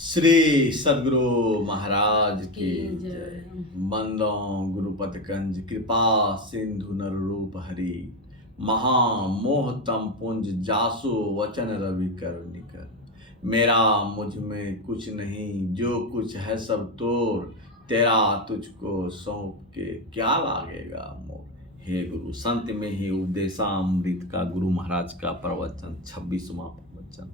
श्री सद्गुरु महाराज की की जय। जय। बंदो गुरुपत कंज कृपा सिंधु नर रूप हरि महामोह तम पुंज जासु वचन रवि कर निकर। मेरा मुझ में कुछ नहीं, जो कुछ है सब तोर, तेरा तुझको सौंप के क्या लागेगा मोर। हे गुरु, संत में ही उपदेशामृत का गुरु महाराज का प्रवचन 26वां प्रवचन।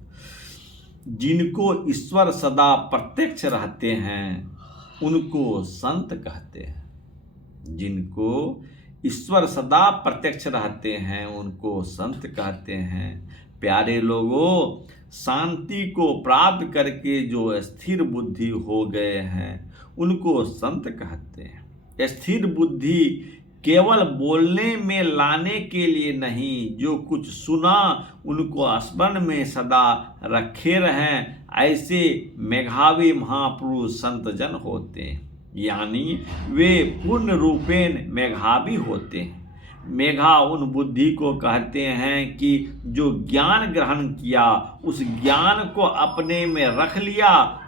जिनको ईश्वर सदा प्रत्यक्ष रहते हैं उनको संत कहते हैं। जिनको ईश्वर सदा प्रत्यक्ष रहते हैं उनको संत कहते हैं। प्यारे लोगों, शांति को प्राप्त करके जो स्थिर बुद्धि हो गए हैं उनको संत कहते हैं। स्थिर बुद्धि केवल बोलने में लाने के लिए नहीं, जो कुछ सुना उनको स्मरण में सदा रखे रहें, ऐसे मेधावी महापुरुष संतजन होते हैं। यानी वे पूर्ण रूपेण मेधावी होते हैं। मेधा उन बुद्धि को कहते हैं कि जो ज्ञान ग्रहण किया उस ज्ञान को अपने में रख लिया,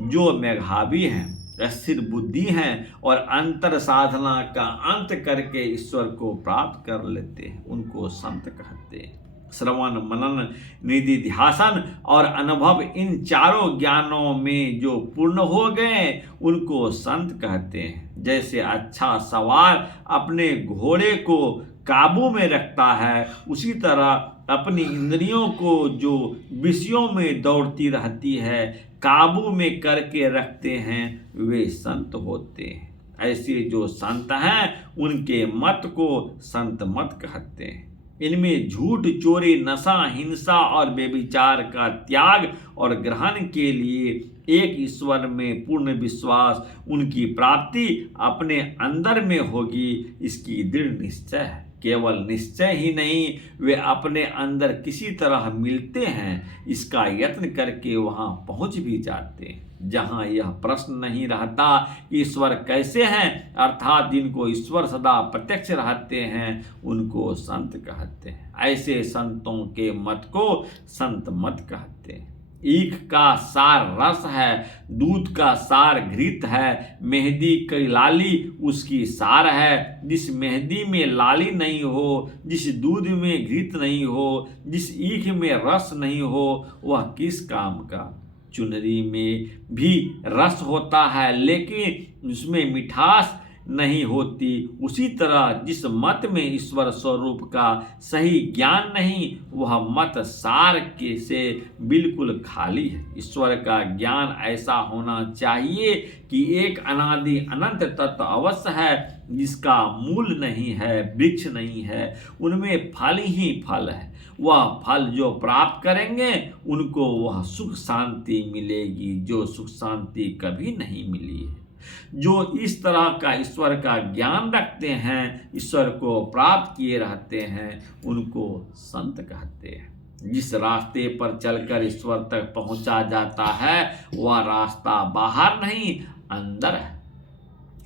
जो मेधावी हैं, स्थिर बुद्धि हैं और अंतर साधना का अंत करके ईश्वर को प्राप्त कर लेते हैं, उनको संत कहते हैं। श्रवण मनन निधि ध्यासन और अनुभव, इन चारों ज्ञानों में जो पूर्ण हो गए उनको संत कहते हैं। जैसे अच्छा सवार अपने घोड़े को काबू में रखता है, उसी तरह अपनी इंद्रियों को जो विषयों में दौड़ती रहती है काबू में करके रखते हैं, वे संत होते हैं। ऐसे जो संत हैं उनके मत को संत मत कहते हैं। इनमें झूठ, चोरी, नशा, हिंसा और व्यभिचार का त्याग और ग्रहण के लिए एक ईश्वर में पूर्ण विश्वास, उनकी प्राप्ति अपने अंदर में होगी, इसकी दृढ़ निश्चय है। केवल निश्चय ही नहीं, वे अपने अंदर किसी तरह मिलते हैं, इसका यत्न करके वहां पहुंच भी जाते हैं। जहां यह प्रश्न नहीं रहता ईश्वर कैसे हैं, अर्थात जिनको ईश्वर सदा प्रत्यक्ष रहते हैं उनको संत कहते हैं। ऐसे संतों के मत को संत मत कहते हैं। ईख का सार रस है, दूध का सार घृत है, मेहंदी की लाली उसकी सार है। जिस मेहंदी में लाली नहीं हो, जिस दूध में घृत नहीं हो, जिस ईख में रस नहीं हो, वह किस काम का। चुनरी में भी रस होता है लेकिन उसमें मिठास नहीं होती। उसी तरह जिस मत में ईश्वर स्वरूप का सही ज्ञान नहीं, वह मत सार के से बिल्कुल खाली है। ईश्वर का ज्ञान ऐसा होना चाहिए कि एक अनादि अनंत तत्व अवश्य है, जिसका मूल नहीं है, वृक्ष नहीं है, उनमें फल ही फल है। वह फल जो प्राप्त करेंगे उनको वह सुख शांति मिलेगी, जो सुख शांति कभी नहीं मिली है। जो इस तरह का ईश्वर का ज्ञान रखते हैं, ईश्वर को प्राप्त किए रहते हैं, उनको संत कहते हैं। जिस रास्ते पर चलकर ईश्वर तक पहुंचा जाता है वह रास्ता बाहर नहीं अंदर है।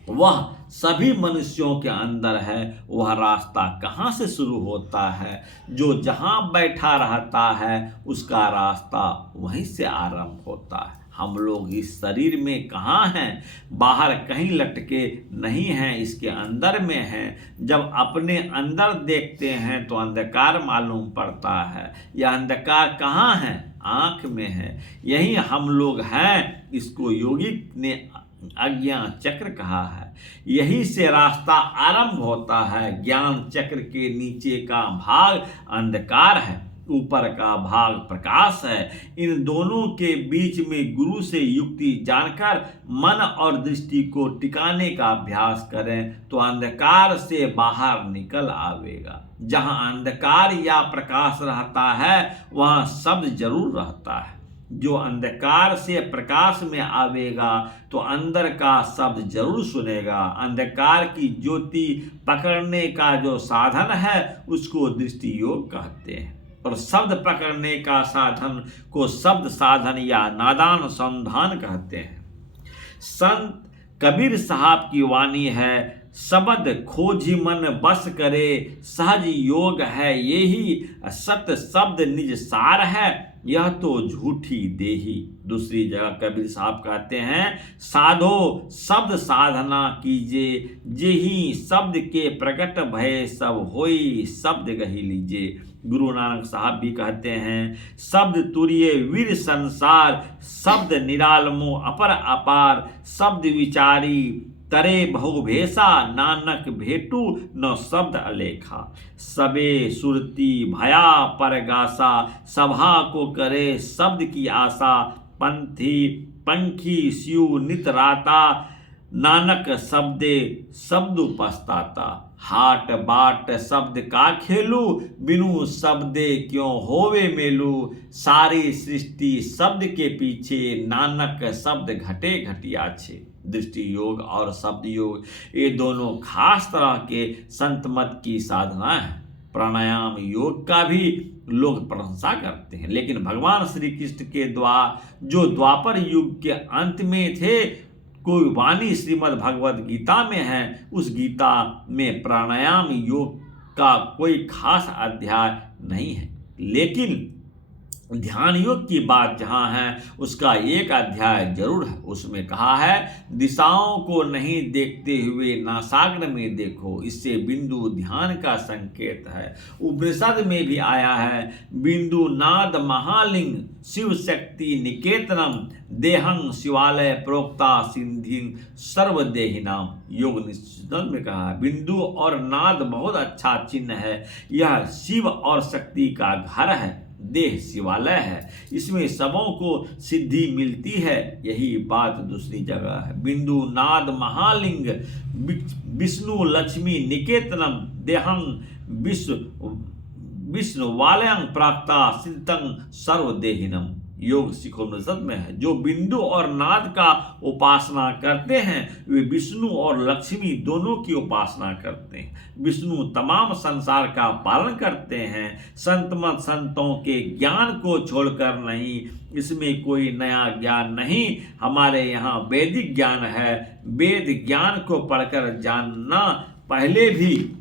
वह सभी मनुष्यों के अंदर है। वह रास्ता कहाँ से शुरू होता है? जो जहाँ बैठा रहता है उसका रास्ता वहीं से आरंभ होता है। हम लोग इस शरीर में कहाँ हैं? बाहर कहीं लटके नहीं हैं, इसके अंदर में हैं। जब अपने अंदर देखते हैं तो अंधकार मालूम पड़ता है। यह अंधकार कहाँ है? आँख में है। यही हम लोग हैं। इसको योगी ने अज्ञान चक्र कहा है। यही से रास्ता आरंभ होता है। ज्ञान चक्र के नीचे का भाग अंधकार है, ऊपर का भाग प्रकाश है। इन दोनों के बीच में गुरु से युक्ति जानकर मन और दृष्टि को टिकाने का अभ्यास करें तो अंधकार से बाहर निकल आवेगा। जहां अंधकार या प्रकाश रहता है वहां शब्द जरूर रहता है। जो अंधकार से प्रकाश में आवेगा तो अंदर का शब्द जरूर सुनेगा। अंधकार की ज्योति पकड़ने का जो साधन है उसको दृष्टि योग कहते हैं, और शब्द पकड़ने का साधन को शब्द साधन या नादान संधान कहते हैं। संत कबीर साहब की वाणी है, शब्द खोजी मन बस करे, सहज योग है यही, सत शब्द निज सार है, यह तो झूठी देही। दूसरी जगह कबीर साहब कहते हैं, साधो शब्द साधना कीजे, जेहि शब्द के प्रकट भय सब होई, शब्द गही लीजे। गुरु नानक साहब भी कहते हैं, शब्द तुरिये वीर संसार, शब्द निरालमो अपर अपार, शब्द विचारी तरे बहु भेसा, नानक भेटू न शब्द अलेखा। सबे सुरती भया परगासा, सभा को करे शब्द की आशा, पंथी पंखी स्यू नित राता, नानक शब्दे शब्द पछताता। हाट बाट शब्द का खेलू, बिनु शब्दे क्यों होवे मेलू, सारी सृष्टि शब्द के पीछे, नानक शब्द घटे घटिया छे। दृष्टि योग और शब्द योग ये दोनों खास तरह के संत मत की साधना है। प्राणायाम योग का भी लोग प्रशंसा करते हैं, लेकिन भगवान श्री कृष्ण के जो द्वापर युग के अंत में थे, कोई वाणी श्रीमद् भगवद गीता में है, उस गीता में प्राणायाम योग का कोई खास अध्याय नहीं है। लेकिन ध्यान योग की बात जहाँ है, उसका एक अध्याय जरूर है। उसमें कहा है, दिशाओं को नहीं देखते हुए नासाग्र में देखो, इससे बिंदु ध्यान का संकेत है। उपनिषद में भी आया है, बिंदु नाद महालिंग शिव शक्ति निकेतनम, देहं शिवालय प्रोक्ता सिद्धि सर्वदेहिनाम। योग निषद में कहा है, बिंदु और नाद बहुत अच्छा चिन्ह है, यह शिव और शक्ति का घर है, देह शिवालय है, इसमें सबों को सिद्धि मिलती है। यही बात दूसरी जगह है, बिंदु नाद महालिंग विष्णु लक्ष्मी निकेतनम, देहं विष्णुवालयं प्राप्ता सिद्धं सर्वदेहिनम। योग शिखोपनिषद में है, जो बिंदु और नाद का उपासना करते हैं वे विष्णु और लक्ष्मी दोनों की उपासना करते हैं। विष्णु तमाम संसार का पालन करते हैं, संत मत संतों के ज्ञान को छोड़कर नहीं, इसमें कोई नया ज्ञान नहीं। हमारे यहाँ वैदिक ज्ञान है, वेद ज्ञान को पढ़कर जानना पहले भी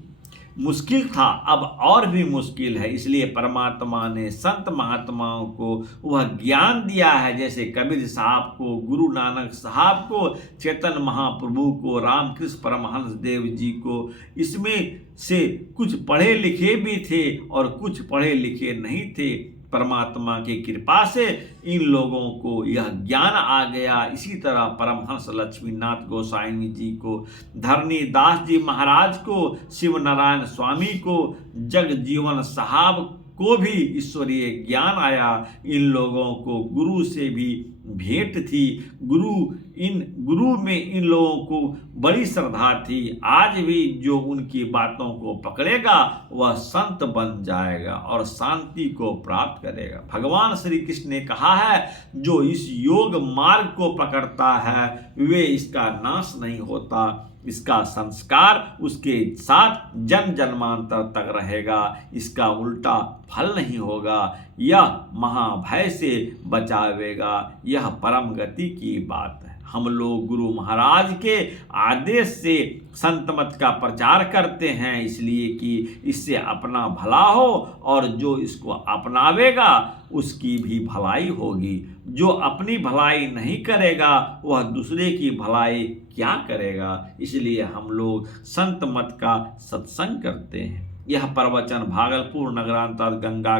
मुश्किल था, अब और भी मुश्किल है। इसलिए परमात्मा ने संत महात्माओं को वह ज्ञान दिया है, जैसे कबीर साहब को, गुरु नानक साहब को, चेतन महाप्रभु को, रामकृष्ण परमहंस देव जी को। इसमें से कुछ पढ़े लिखे भी थे और कुछ पढ़े लिखे नहीं थे। परमात्मा की कृपा से इन लोगों को यह ज्ञान आ गया। इसी तरह परमहंस लक्ष्मीनाथ गोसाई जी को, धरनी दास जी महाराज को, शिव नारायण स्वामी को, जगजीवन साहब को भी ईश्वरीय ज्ञान आया। इन लोगों को गुरु से भी भेंट थी, गुरु में इन लोगों को बड़ी श्रद्धा थी। आज भी जो उनकी बातों को पकड़ेगा वह संत बन जाएगा और शांति को प्राप्त करेगा। भगवान श्री कृष्ण ने कहा है, जो इस योग मार्ग को पकड़ता है वे इसका नाश नहीं होता, इसका संस्कार उसके साथ जन्म जन्मांतर तक रहेगा, इसका उल्टा फल नहीं होगा, यह महाभय से बचावेगा। यह परम गति की बात है। हम लोग गुरु महाराज के आदेश से संत मत का प्रचार करते हैं, इसलिए कि इससे अपना भला हो और जो इसको अपनावेगा उसकी भी भलाई होगी। जो अपनी भलाई नहीं करेगा वह दूसरे की भलाई क्या करेगा। इसलिए हम लोग संत मत का सत्संग करते हैं। यह प्रवचन भागलपुर नगरांतर गंगा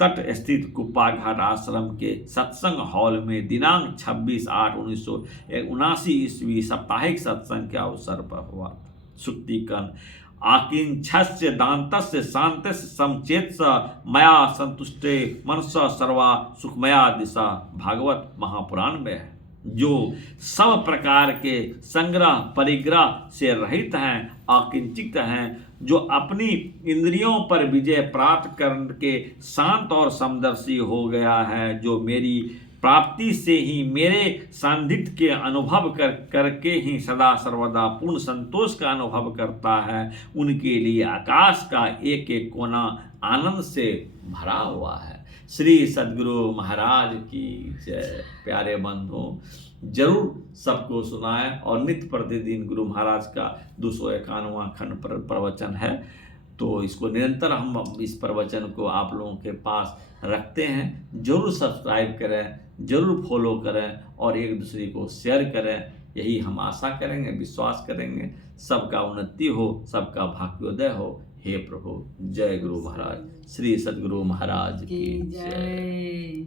तट स्थित कुप्पा घाट आश्रम के सत्संग हॉल में दिनांक 26/8/1979 ईस्वी साप्ताहिक सत्संग के अवसर पर हुआ। सुक्तिकन आकिंछस्य दान्तस्य शान्तस्य समचेत्स मया संतुष्टे मनसा सर्वा सुखमया दिशा। भागवत महापुराण में है। जो सब प्रकार के संग्रह परिग्रह से रहित हैं, अकिंचित हैं, जो अपनी इंद्रियों पर विजय प्राप्त करके शांत और समदर्शी हो गया है, जो मेरी प्राप्ति से ही मेरे सान्निध्य के अनुभव करके ही सदा सर्वदा पूर्ण संतोष का अनुभव करता है, उनके लिए आकाश का एक एक कोना आनंद से भरा हुआ है। श्री सद्गुरु महाराज की जय। प्यारे बंधुओं, जरूर सबको सुनाएं और नित्य प्रतिदिन गुरु महाराज का 251वां खंड पर प्रवचन है। तो इसको निरंतर हम इस प्रवचन को आप लोगों के पास रखते हैं। ज़रूर सब्सक्राइब करें, ज़रूर फॉलो करें और एक दूसरे को शेयर करें। यही हम आशा करेंगे, विश्वास करेंगे। सबका उन्नति हो, सबका भाग्योदय हो। हे प्रभु, जय गुरु महाराज, श्री सद्गुरु महाराज की जय।